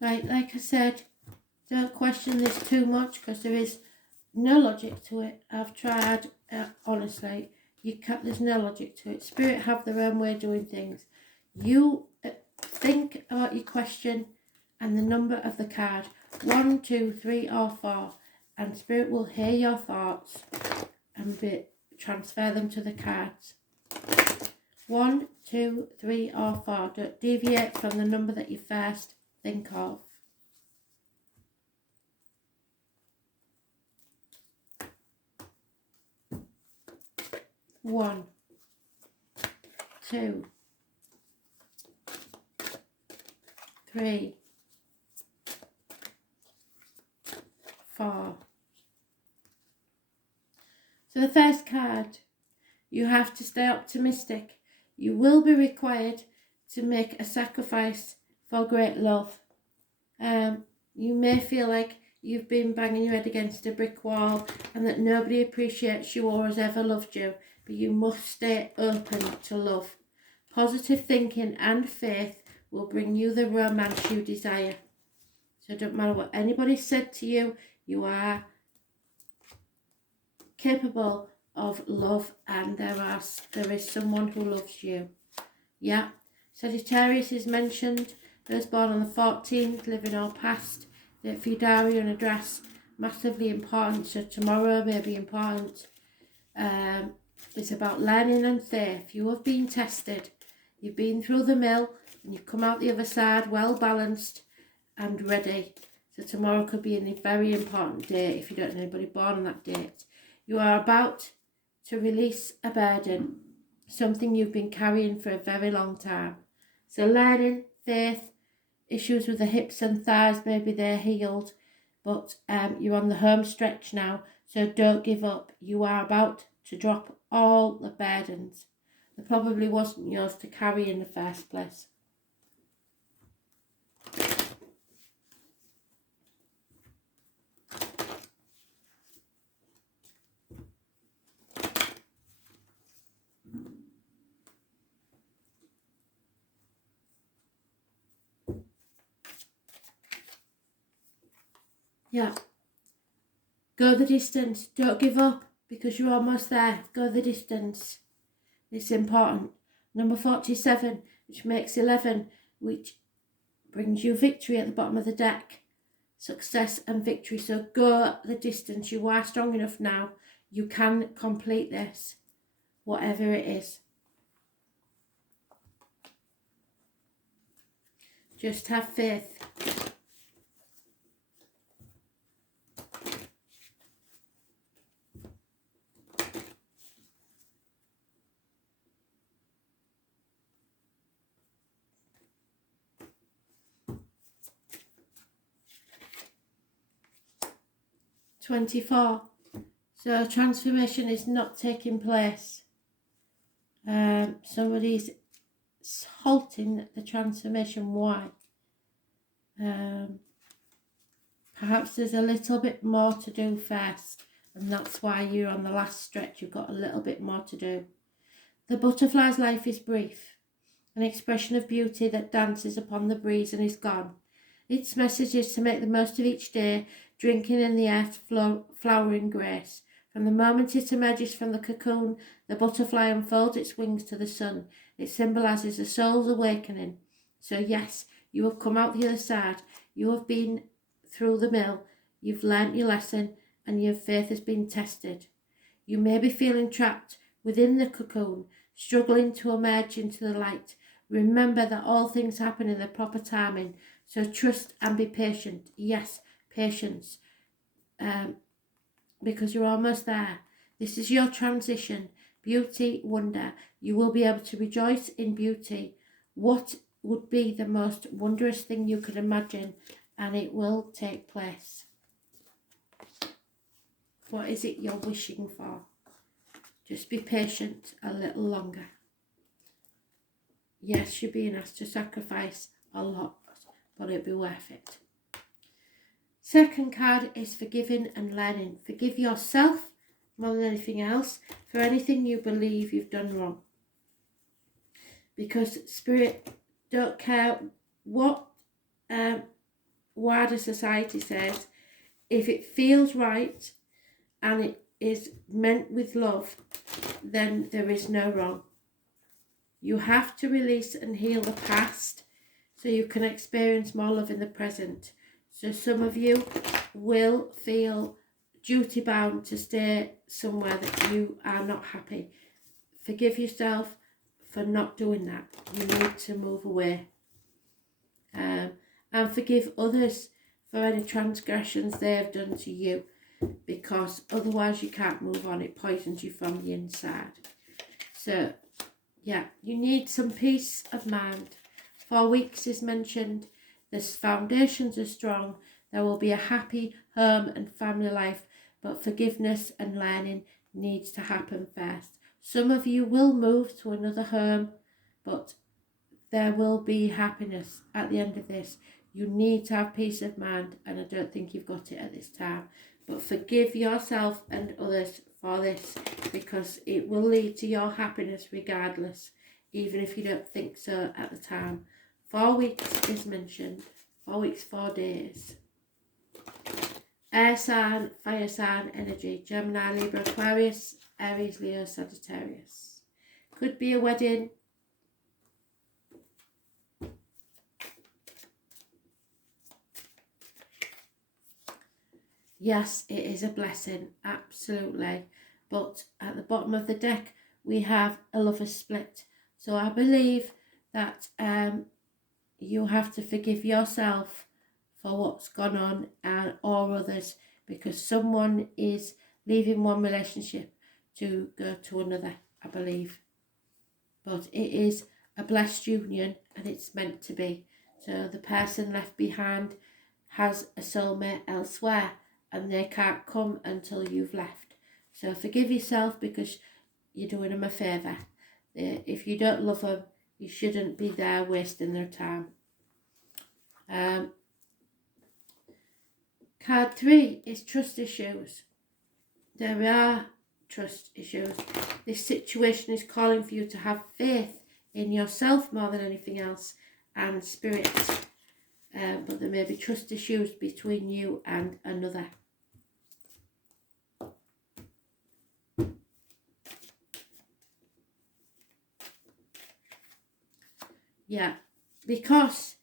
Like I said, don't question this too much because there is no logic to it. I've tried, honestly. There's no logic to it. Spirit have their own way of doing things. You think about your question and the number of the card. 1, 2, 3, or 4. And Spirit will hear your thoughts and transfer them to the cards. 1, 2, 3, or 4. Don't deviate from the number that you first think of. 1, 2, 3, 4. So the first card, you have to stay optimistic. You will be required to make a sacrifice for great love. You may feel like you've been banging your head against a brick wall and that nobody appreciates you or has ever loved you, but you must stay open to love. Positive thinking and faith will bring you the romance you desire. So it doesn't matter what anybody said to you, you are capable of love, and there is someone who loves you. Yeah. Sagittarius is mentioned. Those born on the 14th, living or past. For your diary and address, massively important. So tomorrow may be important. It's about learning and faith. You have been tested. You've been through the mill and you've come out the other side well balanced and ready. So tomorrow could be a very important day if you don't know anybody born on that date. You are about to release a burden, something you've been carrying for a very long time. So learning, faith, issues with the hips and thighs, maybe they're healed, but you're on the home stretch now, so don't give up. You are about to drop all the burdens that probably wasn't yours to carry in the first place. Yeah. Go the distance. Don't give up because you're almost there. Go the distance. It's important. Number 47, which makes 11, which brings you victory at the bottom of the deck. Success and victory. So go the distance. You are strong enough now. You can complete this, whatever it is. Just have faith. $24. So transformation is not taking place. Somebody's halting the transformation. Why? Perhaps there's a little bit more to do first, and that's why you're on the last stretch. You've got a little bit more to do. The butterfly's life is brief, an expression of beauty that dances upon the breeze and is gone. Its message is to make the most of each day, drinking in the earth's flowering grace. From the moment it emerges from the cocoon, the butterfly unfolds its wings to the sun. It symbolises the soul's awakening. So yes, you have come out the other side. You have been through the mill. You've learnt your lesson and your faith has been tested. You may be feeling trapped within the cocoon, struggling to emerge into the light. Remember that all things happen in the proper timing. So trust and be patient. Yes, patience. Because you're almost there. This is your transition. Beauty, wonder. You will be able to rejoice in beauty. What would be the most wondrous thing you could imagine, and it will take place. What is it you're wishing for? Just be patient a little longer. Yes, you're being asked to sacrifice a lot, but it'll be worth it. Second card is forgiving and learning. Forgive yourself more than anything else for anything you believe you've done wrong. Because Spirit don't care what wider society says, if it feels right and it is meant with love, then there is no wrong. You have to release and heal the past so you can experience more love in the present. So some of you will feel duty bound to stay somewhere that you are not happy. Forgive yourself for not doing that. You need to move away. And forgive others for any transgressions they have done to you, because otherwise you can't move on. It poisons you from the inside. So yeah, you need some peace of mind. 4 weeks is mentioned. The foundations are strong. There will be a happy home and family life, but forgiveness and learning needs to happen first. Some of you will move to another home, but there will be happiness at the end of this. You need to have peace of mind, and I don't think you've got it at this time. But forgive yourself and others for this, because it will lead to your happiness regardless, even if you don't think so at the time. 4 weeks is mentioned. 4 weeks, 4 days. Air sign, fire sign, energy. Gemini, Libra, Aquarius, Aries, Leo, Sagittarius. Could be a wedding. Yes, it is a blessing, absolutely. But at the bottom of the deck, we have a lover's split. So I believe that you have to forgive yourself for what's gone on or others, because someone is leaving one relationship to go to another, I believe. But it is a blessed union, and it's meant to be. So the person left behind has a soulmate elsewhere, and they can't come until you've left. So forgive yourself, because you're doing them a favour. If you don't love them, you shouldn't be there wasting their time. Card 3 is trust issues. There are trust issues. This situation is calling for you to have faith in yourself more than anything else, and spirit. But there may be trust issues between you and another. Yeah, because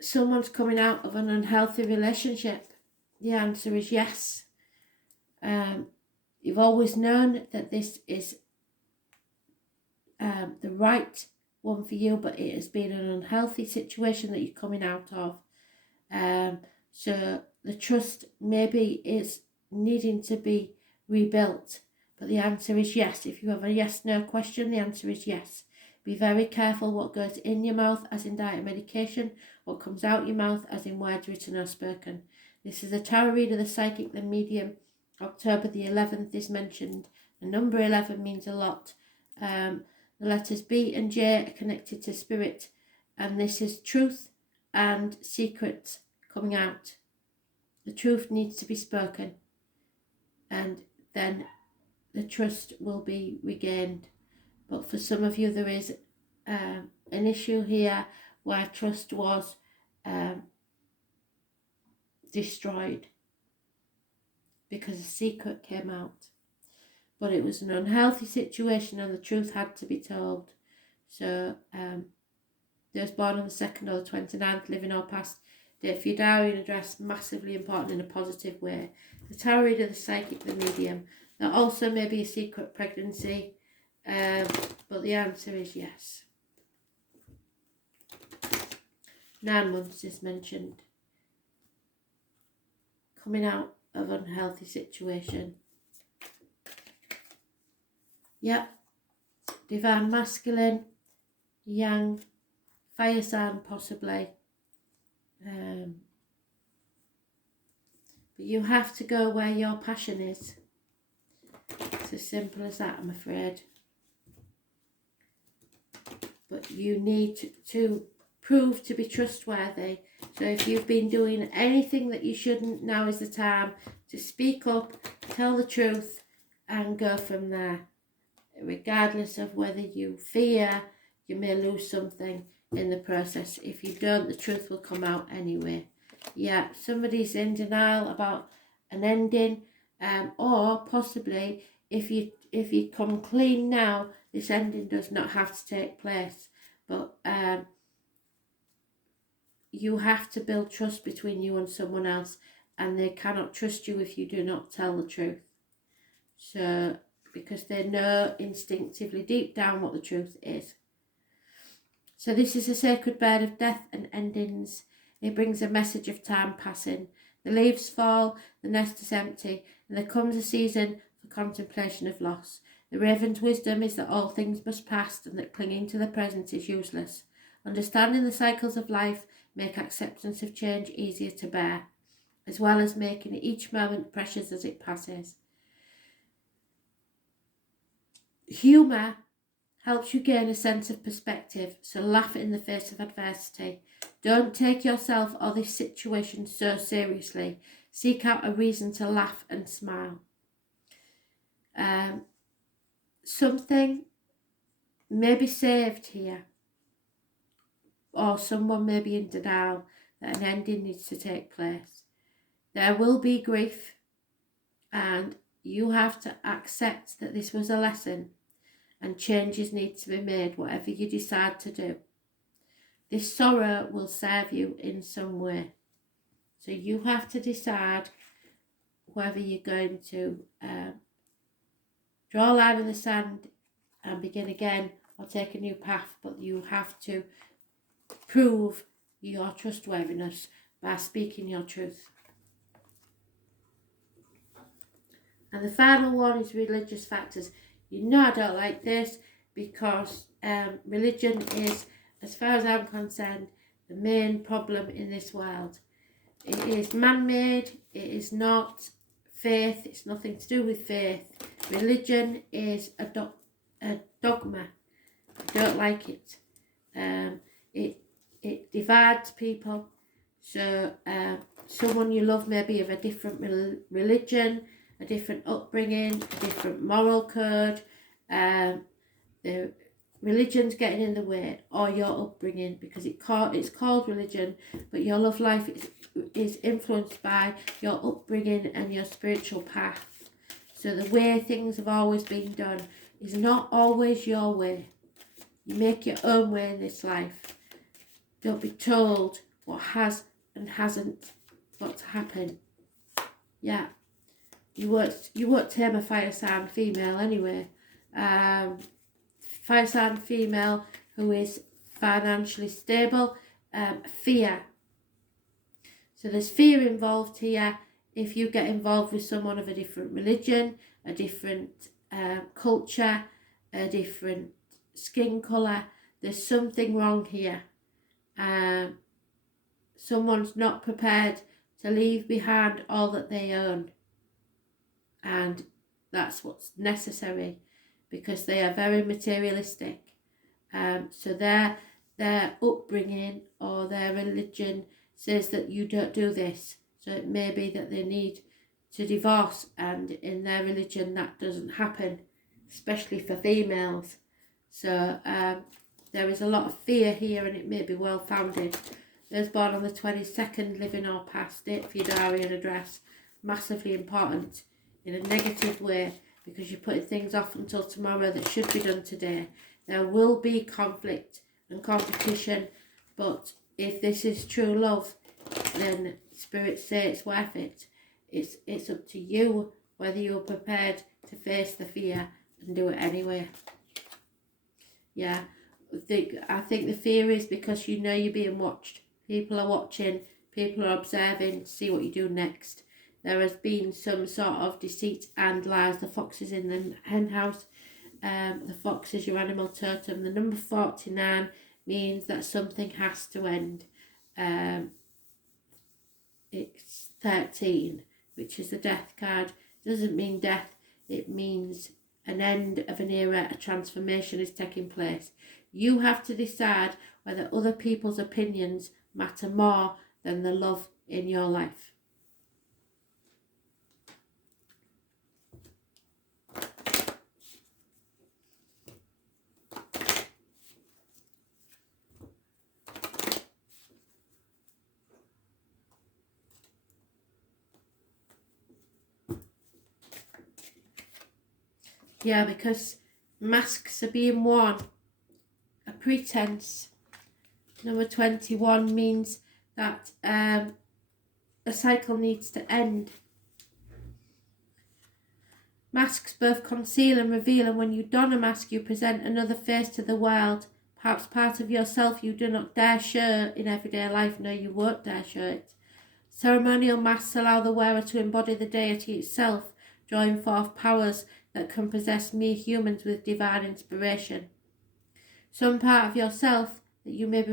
someone's coming out of an unhealthy relationship. The answer is yes. You've always known that this is the right one for you, but it has been an unhealthy situation that you're coming out of. So the trust maybe is needing to be rebuilt, but the answer is yes. If you have a yes/no question, the answer is yes. Be very careful what goes in your mouth, as in diet medication, what comes out your mouth, as in words written or spoken. This is a tarot reader, the psychic, the medium. October the 11th is mentioned. The number 11 means a lot. The letters B and J are connected to spirit, and this is truth and secrets coming out. The truth needs to be spoken, and then the trust will be regained. But for some of you, there is an issue here where trust was destroyed because a secret came out. But it was an unhealthy situation, and the truth had to be told. So those born on the 2nd or the 29th, living or past, date for your diary and address, massively important in a positive way. The tarot reader, the psychic, the medium. There also may be a secret pregnancy, but the answer is yes. 9 months is mentioned. Coming out of unhealthy situation. Yep. Divine masculine, yang, fire sign possibly. But you have to go where your passion is. It's as simple as that, I'm afraid. But you need to prove to be trustworthy. So if you've been doing anything that you shouldn't, now is the time to speak up, tell the truth, and go from there. Regardless of whether you fear you may lose something, in the process. If you don't, the truth will come out anyway. Yeah, somebody's in denial about an ending, or possibly if you come clean now, this ending does not have to take place. But you have to build trust between you and someone else, and they cannot trust you if you do not tell the truth. So, because they know instinctively deep down what the truth is. So this is a sacred bed of death and endings. It brings a message of time passing. The leaves fall, the nest is empty, and there comes a season for contemplation of loss. The raven's wisdom is that all things must pass and that clinging to the present is useless. Understanding the cycles of life make acceptance of change easier to bear, as well as making each moment precious as it passes. Humour helps you gain a sense of perspective, so laugh in the face of adversity. Don't take yourself or this situation so seriously. Seek out a reason to laugh and smile. Something may be saved here, or someone may be in denial that an ending needs to take place. There will be grief, and you have to accept that this was a lesson and changes need to be made, whatever you decide to do. This sorrow will serve you in some way. So you have to decide whether you're going to draw a line in the sand and begin again, or take a new path, but you have to prove your trustworthiness by speaking your truth. And the final one is religious factors. You know I don't like this because religion is, as far as I'm concerned, the main problem in this world. It is man-made, it is not faith, it's nothing to do with faith. Religion is a dogma. I don't like it. It divides people. So someone you love may be of a different religion, a different upbringing, a different moral code. The religion's getting in the way, or your upbringing, because it's called religion, but your love life is influenced by your upbringing and your spiritual path. So the way things have always been done is not always your way. You make your own way in this life. Don't be told what has and hasn't got to happen. Yeah. You won't tame a fire sign female anyway. Fire sign female who is financially stable. Fear. So there's fear involved here. If you get involved with someone of a different religion, a different culture, a different skin colour, there's something wrong here. Someone's not prepared to leave behind all that they own. And that's what's necessary, because they are very materialistic. So their upbringing or their religion says that you don't do this. So it may be that they need to divorce, and in their religion that doesn't happen, especially for females. So there is a lot of fear here, and it may be well founded. Those born on the 22nd, living or past, date for your diary and address, massively important in a negative way, because you're putting things off until tomorrow that should be done today. There will be conflict and competition, but if this is true love, then spirits say it's worth it. It's up to you whether you're prepared to face the fear and do it anyway. Yeah, I think the fear is because you know you're being watched. People are watching, people are observing to see what you do next. There has been some sort of deceit and lies. The fox is in the hen house. The fox is your animal totem. The number 49 means that something has to end. It's 13, which is the death card. It doesn't mean death. It means an end of an era, a transformation is taking place. You have to decide whether other people's opinions matter more than the love in your life. Yeah, because masks are being worn, a pretense. Number 21 means that a cycle needs to end. Masks both conceal and reveal, and when you don a mask, you present another face to the world. Perhaps part of yourself you do not dare show in everyday life. No, you won't dare show it. Ceremonial masks allow the wearer to embody the deity itself, drawing forth powers that can possess mere humans with divine inspiration. Some part of yourself that you may be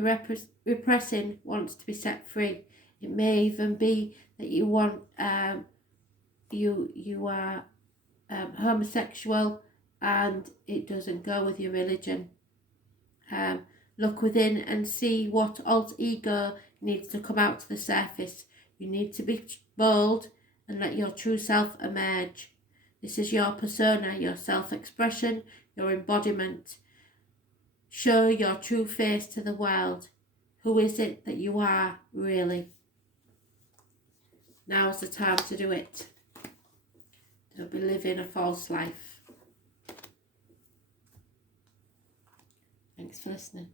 repressing wants to be set free. It may even be that you want you are homosexual and it doesn't go with your religion. Look within and see what alt ego needs to come out to the surface. You need to be bold and let your true self emerge. This is your persona, your self-expression, your embodiment. Show your true face to the world. Who is it that you are, really? Now's the time to do it. Don't be living a false life. Thanks for listening.